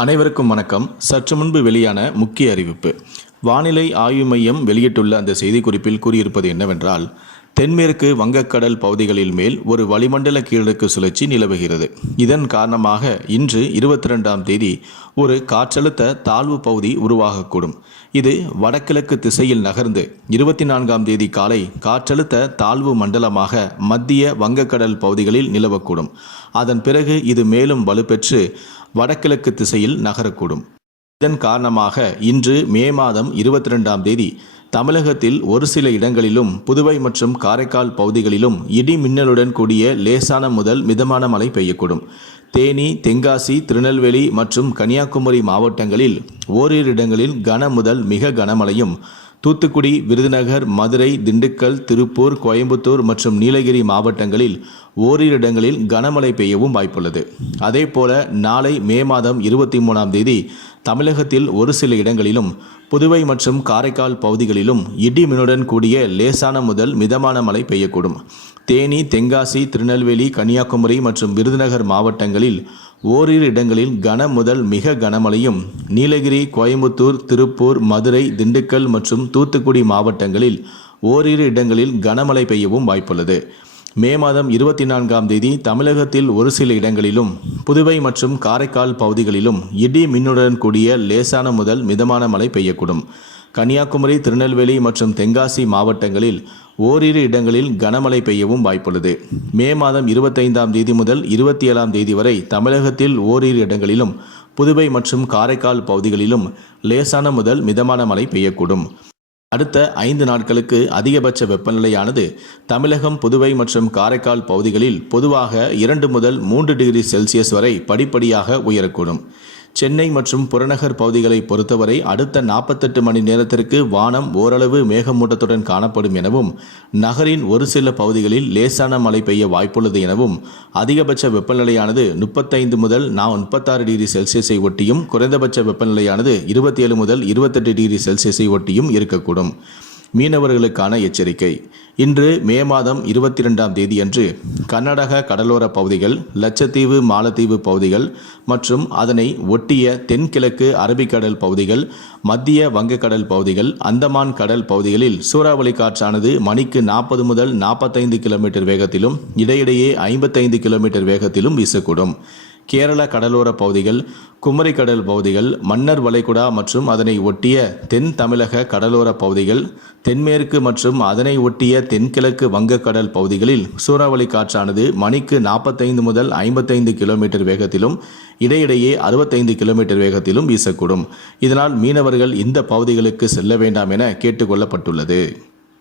அனைவருக்கும் வணக்கம். சற்று முன்பு வெளியான முக்கிய அறிவிப்பு. வானிலை ஆய்வு மையம் வெளியிட்டுள்ள அந்த செய்திக்குறிப்பில் கூறியிருப்பது என்னவென்றால் தென்மேற்கு வங்கக்கடல் பகுதிகளில் மேல் ஒரு வளிமண்டல கீழடுக்கு சுழற்சி நிலவுகிறது. இதன் காரணமாக இன்று இருபத்தி ரெண்டாம் தேதி ஒரு காற்றழுத்த தாழ்வு பகுதி உருவாகக்கூடும். இது வடகிழக்கு திசையில் நகர்ந்து இருபத்தி நான்காம் தேதி காலை காற்றழுத்த தாழ்வு மண்டலமாக மத்திய வங்கக்கடல் பகுதிகளில் நிலவக்கூடும். அதன் பிறகு இது மேலும் வலுப்பெற்று வடகிழக்கு திசையில் நகரக்கூடும். இதன் காரணமாக இன்று மே மாதம் இருபத்தி ரெண்டாம் தேதி தமிழகத்தில் ஒரு சில இடங்களிலும் புதுவை மற்றும் காரைக்கால் பகுதிகளிலும் இடி மின்னலுடன் கூடிய லேசான முதல் மிதமான மழை பெய்யக்கூடும். தேனி தென்காசி திருநெல்வேலி மற்றும் கன்னியாகுமரி மாவட்டங்களில் ஓரிரு இடங்களில் கன முதல் மிக கனமழையும் தூத்துக்குடி விருதுநகர் மதுரை திண்டுக்கல் திருப்பூர் கோயம்புத்தூர் மற்றும் நீலகிரி மாவட்டங்களில் ஓரிரு இடங்களில் கனமழை பெய்யவும் வாய்ப்புள்ளது. அதேபோல நாளை மே மாதம் இருபத்தி மூணாம் தேதி தமிழகத்தில் ஒரு சில இடங்களிலும் புதுவை மற்றும் காரைக்கால் பகுதிகளிலும் இடி மின்னுடன் கூடிய லேசான முதல் மிதமான மழை பெய்யக்கூடும். தேனி தென்காசி திருநெல்வேலி கன்னியாகுமரி மற்றும் விருதுநகர் மாவட்டங்களில் ஓரிரு இடங்களில் கன முதல் மிக கனமழையும் நீலகிரி கோயம்புத்தூர் திருப்பூர் மதுரை திண்டுக்கல் மற்றும் தூத்துக்குடி மாவட்டங்களில் ஓரிரு இடங்களில் கனமழை பெய்யவும் வாய்ப்புள்ளது. மே மாதம் இருபத்தி நான்காம் தேதி தமிழகத்தில் ஒரு சில இடங்களிலும் புதுவை மற்றும் காரைக்கால் பகுதிகளிலும் இடி மின்னுடன் கூடிய லேசான முதல் மிதமான மழை பெய்யக்கூடும். கன்னியாகுமரி திருநெல்வேலி மற்றும் தென்காசி மாவட்டங்களில் ஓரிரு இடங்களில் கனமழை பெய்யவும் வாய்ப்புள்ளது. மே மாதம் இருபத்தைந்தாம் தேதி முதல் இருபத்தி ஏழாம் தேதி வரை தமிழகத்தில் ஓரிரு இடங்களிலும் புதுவை மற்றும் காரைக்கால் பகுதிகளிலும் லேசான முதல் மிதமான மழை பெய்யக்கூடும். அடுத்த ஐந்து நாட்களுக்கு அதிகபட்ச வெப்பநிலையானது தமிழகம் புதுவை மற்றும் காரைக்கால் பகுதிகளில் பொதுவாக இரண்டு முதல் மூன்று டிகிரி செல்சியஸ் வரை படிப்படியாக உயரக்கூடும். சென்னை மற்றும் புறநகர் பகுதிகளை பொறுத்தவரை அடுத்த நாற்பத்தெட்டு மணி நேரத்திற்கு வானம் ஓரளவு மேகமூட்டத்துடன் காணப்படும் எனவும் நகரின் ஒரு சில பகுதிகளில் லேசான மழை பெய்ய வாய்ப்புள்ளது எனவும் அதிகபட்ச வெப்பநிலையானது முப்பத்தைந்து முதல் நான் முப்பத்தாறு டிகிரி செல்சியஸை ஒட்டியும் குறைந்தபட்ச வெப்பநிலையானது இருபத்தி ஏழு முதல் இருபத்தெட்டு டிகிரி செல்சியஸை ஒட்டியும் இருக்கக்கூடும். மீனவர்களுக்கான எச்சரிக்கை. இன்று மே மாதம் இருபத்தி ரெண்டாம் தேதியன்று கர்நாடக கடலோர பகுதிகள் லட்சத்தீவு மாலத்தீவு பகுதிகள் மற்றும் அதனை ஒட்டிய தென்கிழக்கு அரபிக்கடல் பகுதிகள் மத்திய வங்கக்கடல் பகுதிகள் அந்தமான் கடல் பகுதிகளில் சூறாவளி காற்றானது மணிக்கு நாற்பது முதல் நாற்பத்தைந்து கிலோமீட்டர் வேகத்திலும் இடையிடையே ஐம்பத்தைந்து கிலோமீட்டர் வேகத்திலும் வீசக்கூடும். கேரள கடலோர பகுதிகள் குமரிக்கடல் பகுதிகள் மன்னர் வளைகுடா மற்றும் அதனை ஒட்டிய தென் தமிழக கடலோர பகுதிகள் தென்மேற்கு மற்றும் அதனை ஒட்டிய தென்கிழக்கு வங்கக்கடல் பகுதிகளில் சூறாவளி காற்றானது மணிக்கு நாற்பத்தைந்து முதல் ஐம்பத்தைந்து கிலோமீட்டர் வேகத்திலும் இடையிடையே அறுபத்தைந்து கிலோமீட்டர் வேகத்திலும் வீசக்கூடும். இதனால் மீனவர்கள் இந்த பகுதிகளுக்கு செல்ல வேண்டாம் என கேட்டுக்கொள்ளப்பட்டுள்ளது.